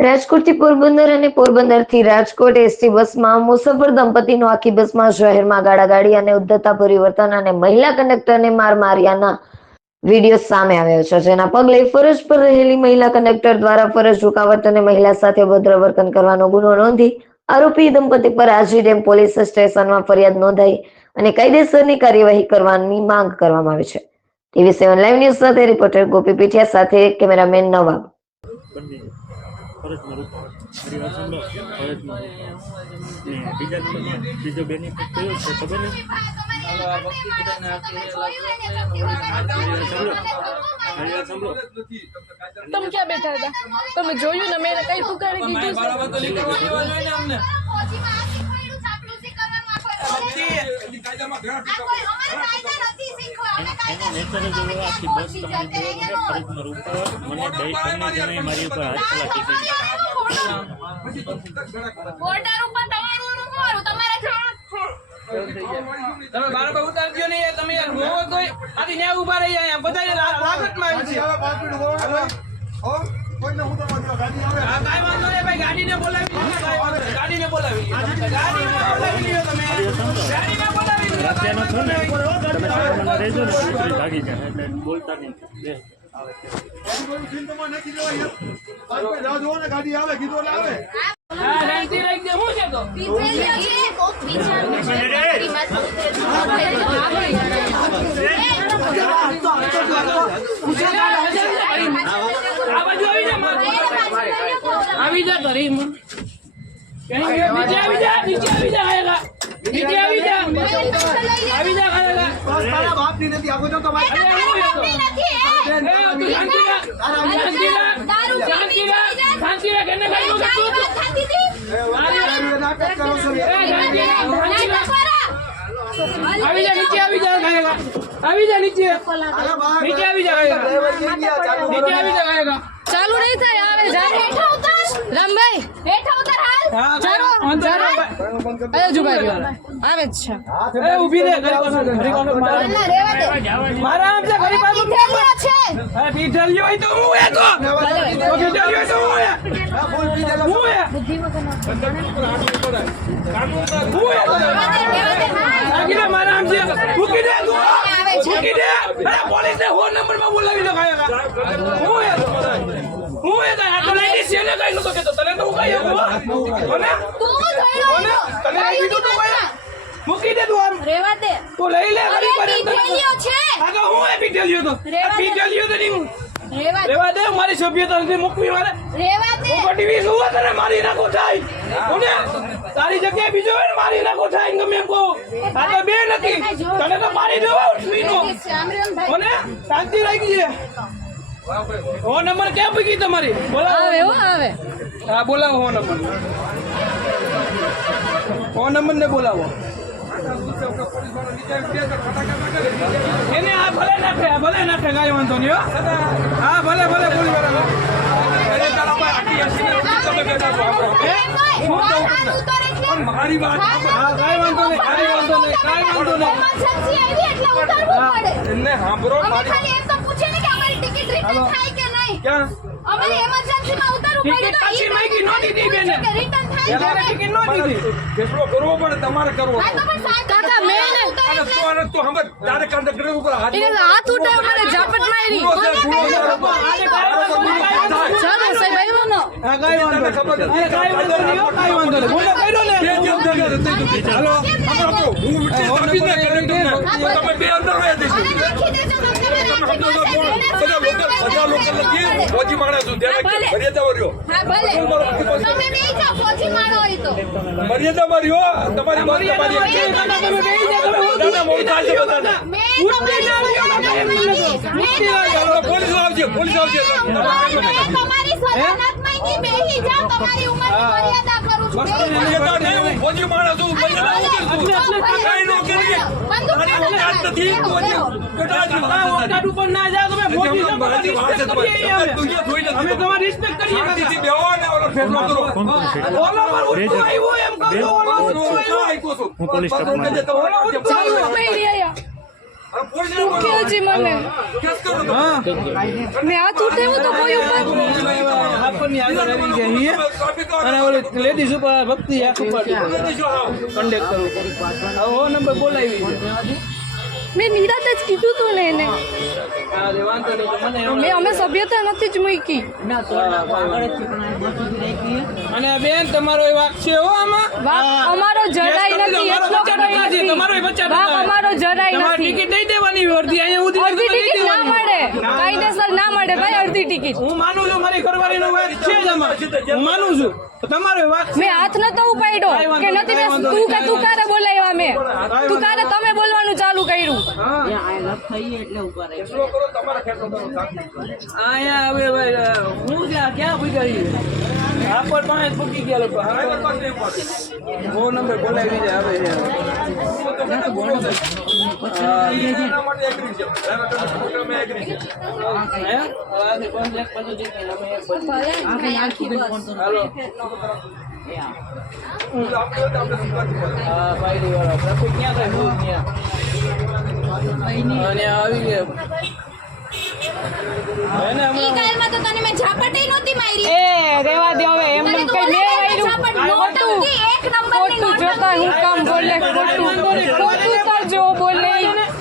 રાજકોટથી પોરબંદર અને પોરબંદરથી રાજકોટ એસટી બસમાં મુસાફર દંપતીનું આખી બસમાં શહેરમાં ગાડાગાડી અને ઉદ્ધતતાભર્યું વર્તન અને મહિલા કંડક્ટરને માર માર્યાના વિડીયો સામે આવ્યો છે, જેના પગલે ફરજ પર રહેલી મહિલા કંડક્ટર દ્વારા ફરજ રૂકાવટ અને મહિલા સાથે અભદ્ર વર્તન કરવાનો ગુનો નોંધી આરોપી દંપતી પર આજીડેમ પોલીસ સ્ટેશનમાં ફરિયાદ નોંધાઈ અને કાયદેસરની કાર્યવાહી કરવાની માંગ કરવામાં આવી છે। TV7 લાઈવ ન્યૂઝ સાથે રિપોર્ટર ગોપી પીઠિયા સાથે કેમેરામેન નવાબ। ફરજમાં રૂપાવટ બીજો બેનિફિટ કયો છે ખબર નહીં? तुम क्या बैठा था? तुम जोयू ना मेरे कई पुकारे એનો નેચર જ એવો આખી બસ તમને જોવા મળે ફરજમાં રૂપાવટ મને બંને જણાએ મારી ઉપર હાથ ચલાકી કરી। તમે બાર ઉતારજો નહીં, તમે યાર હોવો તો આથી ન્યા ઉભા રહી જાય બધા લાગતમાં આવી છે। કાંઈ વાંધો નહીં ભાઈ, ગાડીને બોલાવી ગાડીને બોલાવી રાત્યાનો છો ને તમે સામાનમાં રહેજો ને એટલે ભાગી જાય એટલે બોલતા નહીં ગાડી આવે કીધું આવે આવી જા ઘરે નીચે આવી જા નીચે આવી જા તારા બાપની નથી આવો તો તમારે चालू नहीं था यार राम भाई આવે છે ઊભી રે મારા આમ છે ઘરે પાછું છે પીઠલિયો હોય તો હું એ તો પીઠલિયો હોય તો હું એ મારા આમ છે મૂકી દે તું મૂકી દે પોલીસ ને ફોન નંબર માં બોલાવી દો હું એ આ તો લેડીઝ છે ને કઈ નતો કેતો તને તો હું કઈ કોને તું જોઈલો તને કીધું તો કઈ મૂકી દે તું આમ રેવા દે તું લઈ લે ઘડી પર પીઠલિયો છે આ તો હું એ પીઠલિયો તો પીઠલિયો તો નહીં રેવા દે મારી સભ્યતા નથી મૂકવી મારે રેવા દે હું ટીવી સુવા તને મારી નાખો થાય કોને તારી જગ્યાએ બીજો હોય મારી નાખો થાય ગમે કો આ તો બે નથી તને તો મારી દેવા ઉઠવીનો કોને શાંતિ રાખી છે। ઓ નંબર ક્યાં પૂકી તમારી આવે હો આવે હા બોલાવો ઓ નંબર ને બોલાવો એને આ ભલે નાખે કાંઈ વાંધો નહીં હા ભલે પોલીસ વાળા મારી વાત કાંઈ વાંધો નહીં એને સાંભળો મારી ક્યાં અમારી એમરજન્સીમાં ઉતારવું પડ્યું તો પછી માઈકી નોટી દી બેને રિટર્ન થાય ટિકિટ નોટી દી જેટલો કરવો પડે તમારે કરવો કાકા મેં અને તો હમ તારે કંડક્ટર ઉપર હાથ ઉઠાવ મને ઝાપટ મારી ચાલો સાહેબ આવ્યો નો કાઈ વાંધો નહીં બોલો કર્યો ને હાલો આપણો હું ઓફિસ ના કંડક્ટર તમે બે અંદર હોય દેજો બધા લોકો લગી ફોજી માણસ છું ધ્યાન મર્યાદા વર્યો હા ભલે તમે બે જાવ ફોજી માણો હોય તો મર્યાદા વર્યો તમારી મર્યાદા તમે બે જાવ દાદા મોડ ચાલશે બધા પોલીસ આવશે તમારી સલામતમાં ની બેહી જાવ તમારી ઉંમરની મર્યાદા કરું છું મર્યાદા નહીં ફોજી માણસ છું મર્યાદા ઉતરશું કાઈ નો કરીએ મારી ઓકાત નથી ઓકાત ઉપર ના જાવ તમે ફોજી અમે તમારી રિસ્પેક્ટ કરીએ દીદી બેહો ને ઓલો ફેરલો કરો ઓલો પર ઉઠો આવ્યો એમ કહો ઓલો હું પોલીસ સ્ટાફમાં ચાલો ભાઈ રહ્યા મૂક્યો જી મને હા મેં હાથ ઉઠાવ્યો તો કોઈ ઉપર આપણની આગળ આવી ગયા છીએ અને ઓલી લેડીઝ ઉપર ભક્તિ આખું કંડેક્ટ કરું હવે નંબર બોલાવી છે મેં નિરાત જ કીધું તું ને એને હા રે વાંધો નહીં તો મને મેં અમે સભ્યતા નથી જ મૂકી અને બેન તમારો એ વાક છે હો આમાં વાહ અમારો જરાય નથી એટલો કઈ નથી તમારો એ 50% વાહ અમારો જરાય તમારે નથી ટિકિટ દઈ દેવાની અડધી અહીંયા ઉધી અડધી ટિકિટ ના મળે કાયદેસર ના મળે ભાઈ અડધી ટિકિટ હું માનું છું મારી ઘરવાળીનો વાત છે જ આમાં હું માનું છું તો તમારો એ વાક મેં હાથ નતો ઉપાડ્યો કે નથી મેં તું કારે બોલાવ્યા મેં તું કારે તમે બોલવાનું ચાલુ કર્યું અહીંયા હવે ભાઈ હું ક્યાં પૂગી આપર પાસે પૂગી ગયા લોકો બહુ નંબર બોલાવી છે હવે હાલો હા પાયરી વાળા ટ્રાફિક ક્યાં થાય બહુ ત્યાં અને આવી ગયા એને ઈ હમણાં ગાલમાં તો તને મેં ઝાપટ ય નહોતી મારી એ રેવા દે હવે એમ તને તો કઈ ઓલા મેં ગાલમાં આવ્યું ઝાપટ નહોતી, એક નંબરની ખોટું જોતા હું કામ બોલે ખોટું તો જો બોલે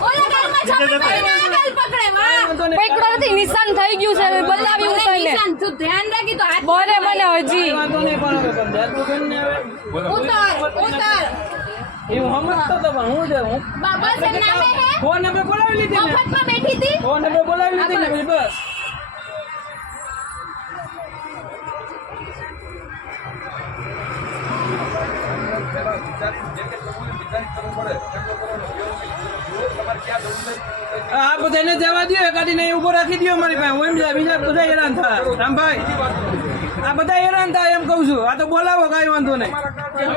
ઓલા ગાલમાં ઝાપટ મારીને આ ગાલ પકડે વાહ પકડો નથી નિશાન થઈ ગયું છે બતાવ્યું મને તને નિશાન તું ધ્યાન રાખી તો હાથ બોલે મને હજી વાંધો નહીં પણ હવે જાતું બેન ને હવે ઉતાર ઉતાર એવું સમજતો તો પણ હું છે હું બાબા સર નામે હે ફોન નંબર બોલાવી લીધી ને મફતમાં બેઠી હતી ફોન નંબર બોલાવી લીધી ને પછી બસ આ બધાને જવા દો ગાડીને ઉભો રાખી દો મારી પાસે હું એમ બીજા બધા હેરાન થાય રામભાઈ આ બધા હેરાન થાય એમ કહું છું આ તો બોલાવો કાંઈ વાંધો નહીં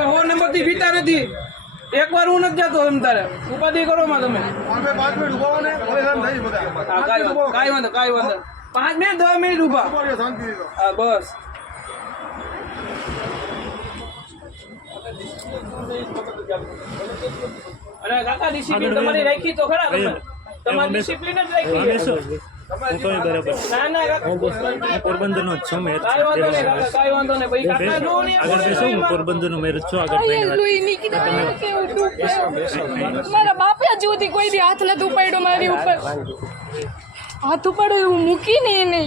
ફોન નંબર થી ભીતા નથી એકવાર હું નથી જતો એમ તારે ઉપાધિ કરો માં તમે અમે 5 મિનિટ ઉભા ને પરેશાન થઈ બધા હા, કાંઈ વાંધો 5 મિનિટ 10 મિનિટ ઉભા શાંતિ હા બસ અને કાકા ડિસિપ્લિન તમારી રાખી તો ખરા તમે તમારી ડિસિપ્લિન જ રાખી છે. ના ના કાકા પોરબંદર નો જ છું મેં કાંઈ વાંધો નહીં કાકા કાંઈ વાંધો નહીં ભાઈ કાકા નો નહીં આગળ બેસો હું પોરબંદર નું મેરેજ છું આગળ મારા બાપે સુધી કોઈ દી હાથ નથી ઉપાડ્યો મારી ઉપર હાથ ઉપાડ્યો હું મૂકી ને એને